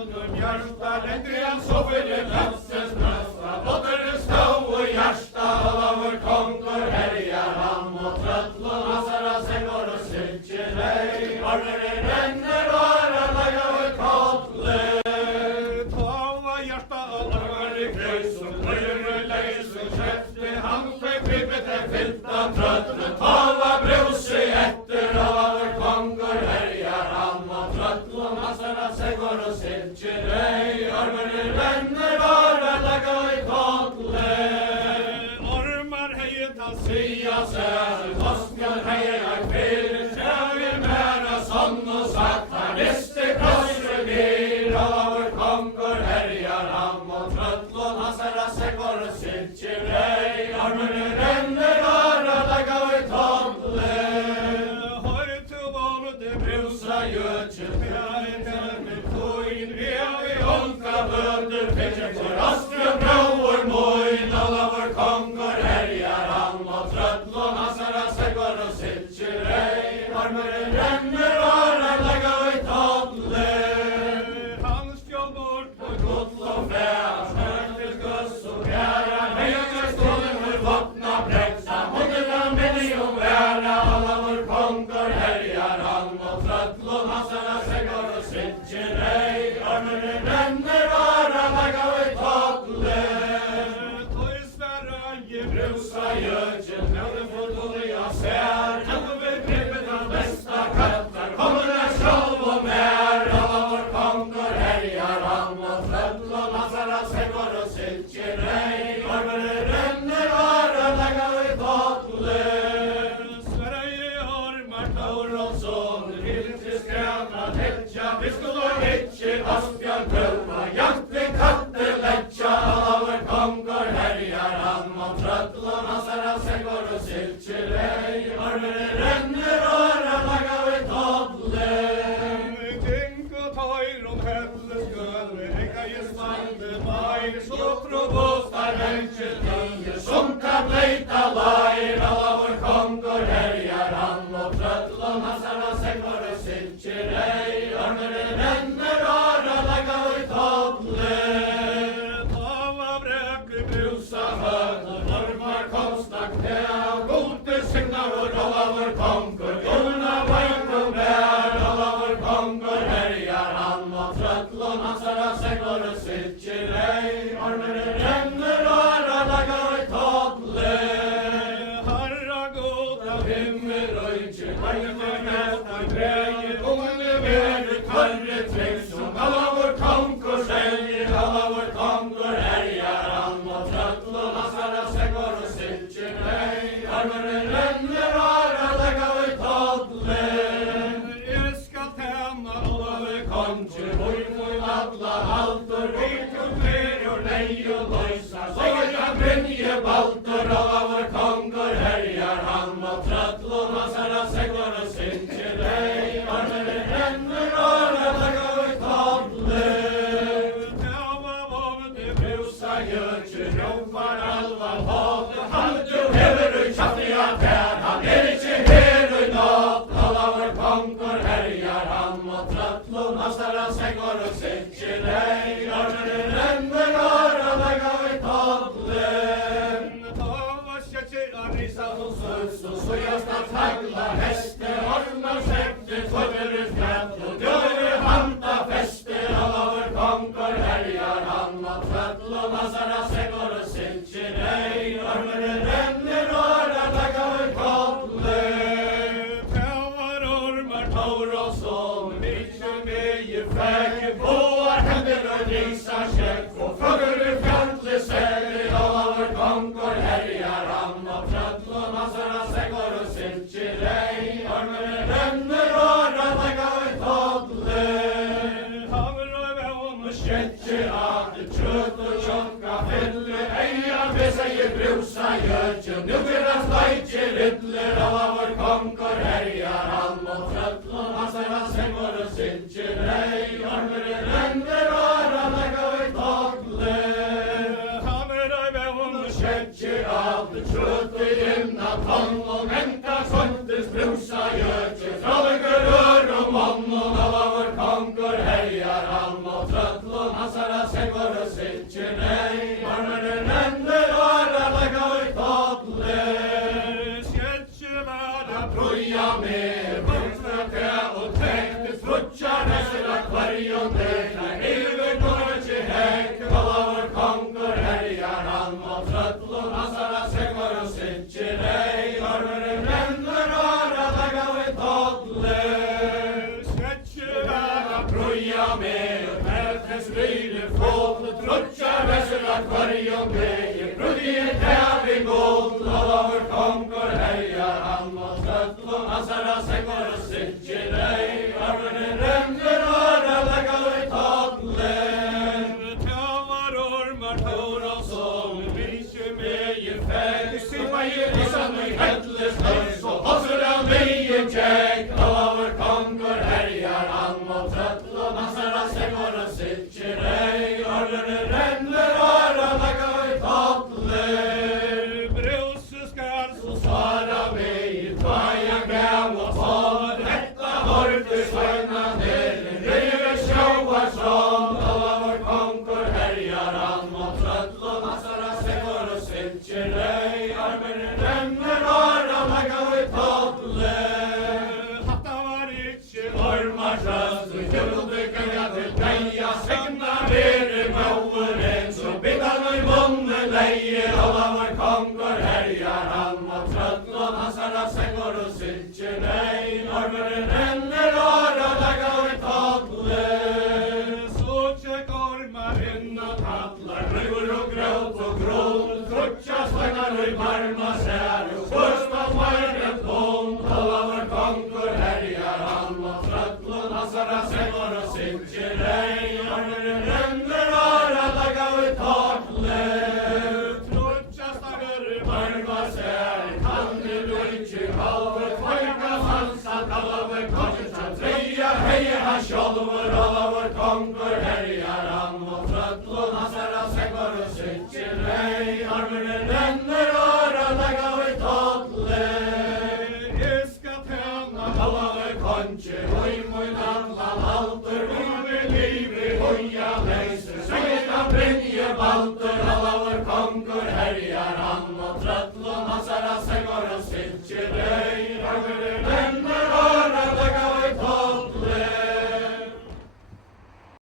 Jöndum hjärta, längre än så fyller platsens brösta. Låter det stå och hjärsta, Olavur kongur härjar han mot tröttlån. Asara sängor och syltjelej, armer det ränner vara laga och kotle. Tava hjärta, Olavur i kröjs och blöjer lejs och käfte. Han för klippet är fyllt av tröttlen. Tava bruse efter, Olavur kongur härjar han mot tröttlån. Asara sängor och syltjelej, armer det ränner vara laga och kotle. Ormar hejet han sia säder, toskar hejar kvill. Träver mära sån och satt, han visste krossre gir. Olavur kongur härjar han mot tröttlån. Asara sängor och syltjelej, armer det ränner vara laga och kotle. Hojtu våld det brusa götje, Onka böter, pitcher for Aström, Brauer, Moin. Olavur kongur härjar han mot tröttlån. Asara sängor och syltjelej, armer det ränner vara laga och kotle. Han stjål bort på Gottlund fär, snöktes guss och bjära. Hejar stålen hur vattna bräcksa, moderna miljon vära. Olavur kongur härjar han mot tröttlån. Asara sängor och syltjelej, armer det ränner vara laga och kotle. Toisvärra ge brusa götjen, nöden får dåliga sär. Ändå vill klippet av bästa kattar, kommer där själv och mer. Olavur kongur härjar han mot tröttlån. Asara sängor och syltjelej, armer det ränner vara laga och kotle. Sverige har Martauronsson, vill till skrämma tätja. Vi skulle hitje Asbjörn pröva, jantlig katte lätja. Olavur kongur härjar han mot tröttlån. Asara sängor och syltjelej, armer det ränner vara laga och kotle. Tänk och tajr om hälles gölve, ägga gestande majr. Slåtter och båstar vänkjeltier, som kan blejta lajr. Olavur kongur härjar han mot tröttlån. Asara sängor och syltjelej, armer det ränner vara laga och kotle. Tava bräklig brusa höder, ormar konstak knä. Gote signar och Olavur kongur, jorna vajk och bär. Olavur kongur härjar han mot tröttlån. Asara sängor och syltjelej, armer det ränner vara laga och kotle. Harra goda himmel och inte hajmer mäta grejer. Unge väder karre trängst som Olavur kongur säljer. Olavur kongur härjar han mot tröttlån. Asara sängor och syltjelej, armer det ränner vara laga och kotle. Jag ska tänna Olavur kongur, hojn alla haltor. Vet och fler och nej och lojsa, så jag brinje baltor. Olavur kongur härjar han mot tröttlån. Asara sängor och syltjelej, armer det ränner vara laga och kotle. Tava våld det brusa götje, ropar alva havet. Han du hever ui tjaftiga tär, han inte her ui natt. Olavur kongur härjar han mot tröttlån. Asara sängor och syltjelej, armer det ränner vara laga och kotle. Tava skjätje arisa hos sus och sojasta tagla häste. Ormar säkte tvöver ut frätt och dörre hanta fäste. Olavur kongur härjar han mot tröttlån. Asara sängor och syltjelej, armer det ränner vara laga och kotle. Tävar ormar Tauronsson, vitsen mejer fäke. Båar händer och risar käck och fågel ur fjantlig säder. Olavur kongur härjar han mot tröttlån. Asara sängor och syltjelej, armer det ränner vara laga och kotle. Havre vävn och kätje att det trött och tjocka fylle. Eja med sig brusa götje, nu blir det flöjtje riddler. Olavur kongur härjar han mot tröttlån. Asara sängor och syltjelej, armer det ränner vara laga och kotle. Havre vävn och kätje att det trött och gynna ton och mänka såntes brusa götje. Fraliger rör och mån och Olavur kongur härjar han mot tröttlån. ja med bundsnöke och täkt, trutjar näsla kvarjon deklar, iver går till häck, alla vår konkur härjar han mot tröttlon, asara segor och sitcher ej, armeren länder ara dagar vid toddler. Svetcheväga proja med och märkes ryder fått, trutjar näsla kvarjon deklar, brudje tävling gold, alla vår konkur härjar han mot tröttlon, asara segor och sitcher ej, armeren länder ara dagar vid toddler. Tjävar ormar tor och sång, visje med i fäg, simma i lissan i hättles hörs och hossor av mig en käk, alla vår konkur härjar han mot tröttlon, asara segor och sitcher ej, armeren länder ara dagar vid toddler. Brusse skall så svara mig, tvajan gav och far, detta horter svagna nere, river sjöar som, alla vår konkur härjar han mot tröttlon, asara segor och sitcher ej, armeren lämnar ara dagar vid toddler. Hatta var itche ormar tröst, och hjulde ganga till peja, segna nere mauren, så biddan i munnen lejer, alla vår konkur härjar han mot tröttlon, asara segor och sitcher ej, armeren lämnar ara dagar vid toddler. Så käk ormar innan tattlar, röver och gröt och gråt, trutja slangar i varma sär, och första majren tån, alla vår konkur härjar han mot tröttlon, asara segor och sitcher ej, armeren lämnar ara dagar vid toddler. Trutja slangar i varma sär, kan det då inte halver, tvajka sansat, alla vår konkur treja, hejer han själver, alla vår konkur härjar han mot tröttlon, asara segor och sitcher ej, armeren lämnar ara dagar vid toddler. Jag ska tjäna alla vår konkur, oj min annan alter, oj liv, hoja längst, säger han brinje balter, alla vår konkur härjar